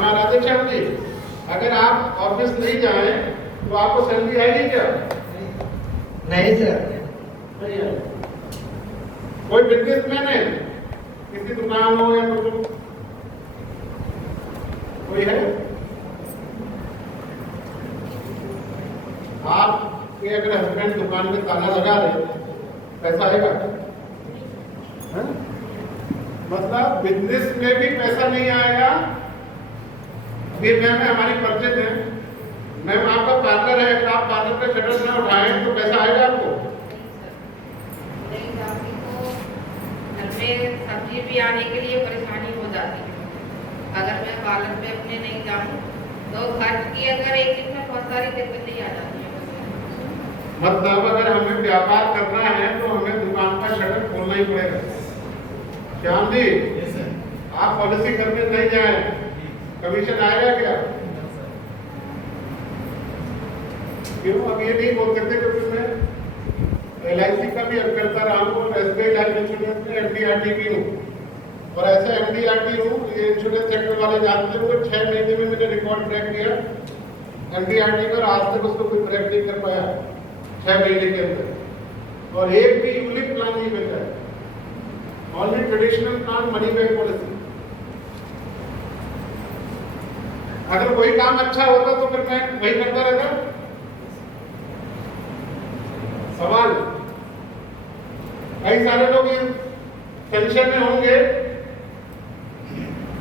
हाँ राधेश्याम जी, अगर आप ऑफिस नहीं जाए तो आपको सैलरी आएगी क्या? नहीं सर। नहीं है। कोई बिजनेसमैन है, किसी दुकान हो या कुछ हो? कोई है? आपके अगर हस्बैंड दुकान में ताला लगा दे, पैसा आएगा? हाँ? मतलब बिजनेस में भी पैसा नहीं आएगा। फिर मैम हमारी परचेज है, मैम आपका पार्लर है, अगर आप पार्लर का शटर न उठाएं तो पैसा आएगा आपको? नहीं, आपको घर में सब्जी भी आने के लिए परेशानी हो जाती है। अगर मैं पार्लर पे अपने नहीं जाऊँ तो खर्च की अगर एक दिन में बहुत सारी दिक्कतें आ जाती है। मतलब अगर हमें व्यापार करना है तो हमें दुकान का शटर खोलना ही पड़ेगा। श्याम जी, आप पॉलिसी करके नहीं जाए, कमीशन आएगा क्या? क्यों? अब ये नहीं बोल सकते क्योंकि मैं LIC का भी करता रहा हूँ और SBI लाइफ इंश्योरेंस में MDRT भी हूँ, और ऐसा MDRT हूँ, ये इंश्योरेंस सेक्टर वाले जानते हो, 6 महीने में मैंने रिकॉर्ड ब्रेक किया MDRT का, आज तक उसको कोई ब्रेक नहीं कर पाया 6 महीने के अंदर, और एक भी यूनिक प्लान नहीं बेचा है, only traditional plan, money back policy. अगर वही काम अच्छा होता तो फिर मैं वही करता रहता। सवाल, कई सारे लोग ये टेंशन में होंगे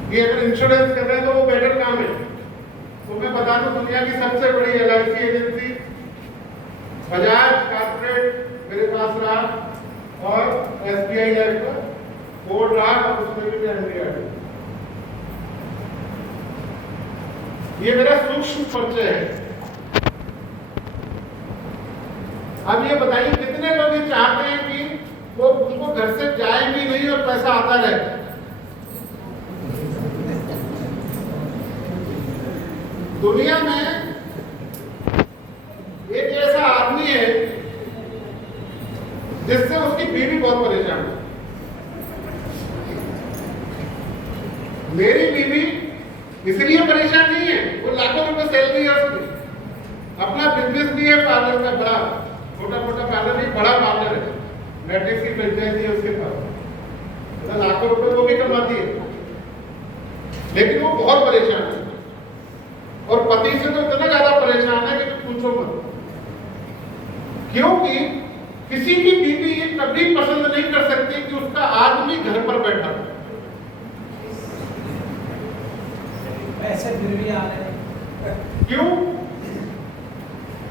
कि अगर इंश्योरेंस कर रहे हैं तो वो बेटर काम है। तो मैं बता दूं, दुनिया की सबसे बड़ी LIC एजेंसी बजाज कॉर्पोरेट मेरे पास रहा, और SBI लाइफ का बोर्ड रहा, और उसमें भी MDRT। ये मेरा सूक्ष्म परिचय है। अब ये बताइए कितने लोग ये चाहते हैं कि वो उनको घर से जाए भी नहीं और पैसा आता रहे? दुनिया में एक ऐसा आदमी है जिससे उसकी बीवी बहुत परेशान है। मेरी बीवी इसलिए परेशान नहीं है, वो लाखों रुपए सैलरी है उसकी, अपना बिजनेस भी है पार्लर का, बड़ा छोटा मोटा पार्लर नहीं, बड़ा पार्लर है, मैट्रिक्स की फ्रेंचाइजी है उसके पास, मतलब लाखों रुपए वो भी कमाती है, लेकिन वो बहुत परेशान है, और पति से तो इतना ज्यादा परेशान है कि पूछो मत। क्योंकि किसी की बीवी ये कभी पसंद नहीं कर सकती कि उसका आदमी घर पर बैठा है। ऐसे फिर भी आ रहे हैं। क्यों?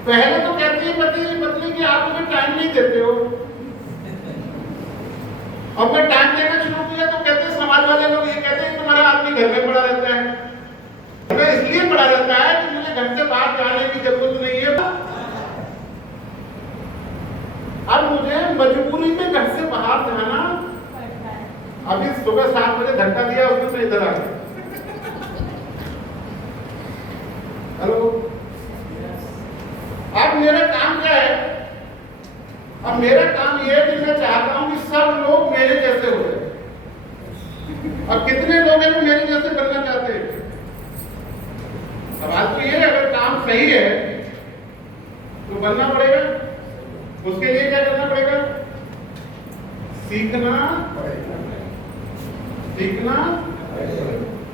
पहले तो कहती है पत्नी कि आप मुझे टाइम नहीं देते हो, और मैं टाइम देना शुरू किया तो कहते हैं, समाज वाले लोग ये कहते हैं तुम्हारा आदमी घर में पड़ा रहता है। मैं इसलिए पड़ा रहता है कि मुझे घर से बाहर जाने की जरूरत नहीं है। अब मुझे मजबूरी में घर से बाहर जाना, अभी सुबह 7 बजे धक्का दिया, उसमें मैं इधर आ गया। हेलो, अब मेरा काम क्या है? अब मेरा काम यह है कि मैं चाहता हूं कि सब लोग मेरे जैसे हो जाए। अब कितने लोग हैं जो मेरे जैसे बनना चाहते हैं? सवाल तो ये है, अगर काम सही है तो बनना पड़ेगा। उसके लिए क्या करना पड़ेगा? सीखना पड़ेगा। सीखना।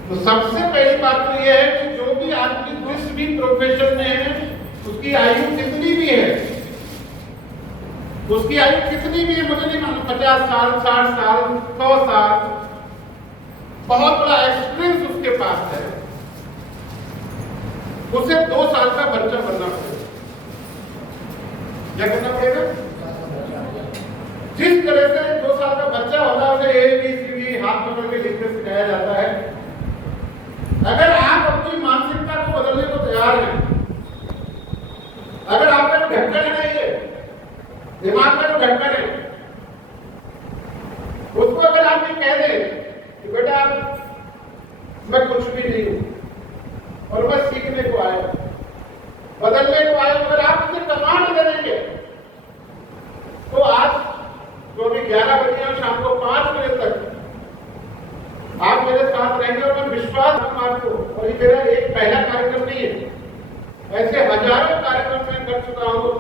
तो सबसे पहली बात तो यह है कि जो भी आदमी जिस भी प्रोफेशन में है, उसकी आयु कितनी भी है, उसकी आयु कितनी भी है, मुझे नहीं मालूम, 50 साल, 60 साल, 100 साल, बहुत बड़ा एक्सपीरियंस उसके पास है, उसे 2 साल का बच्चा बनना पड़ेगा। क्या करना पड़ेगा? जिस तरह से 2 साल का बच्चा होता है, उसे ABCD हाथ पकड़ के लिखने सिखाया जाता है। अगर आप अपनी मानसिकता को बदलने को तैयार हैं, अगर आपका जो ढक्कन है, ये दिमाग का जो ढक्कन है, उसको अगर आप ये कह दें कि बेटा मैं कुछ भी नहीं हूं और मैं सीखने को आया, बदलने को आया, अगर आप उसे कमांड करेंगे तो आज जो अभी 11 बजे और शाम को 5 बजे तक आप मेरे साथ रहेंगे, और मैं विश्वास आपको, और ये मेरा एक पहला कार्यक्रम नहीं है, ऐसे हजारों कार्यक्रम मैं कर चुका हूँ।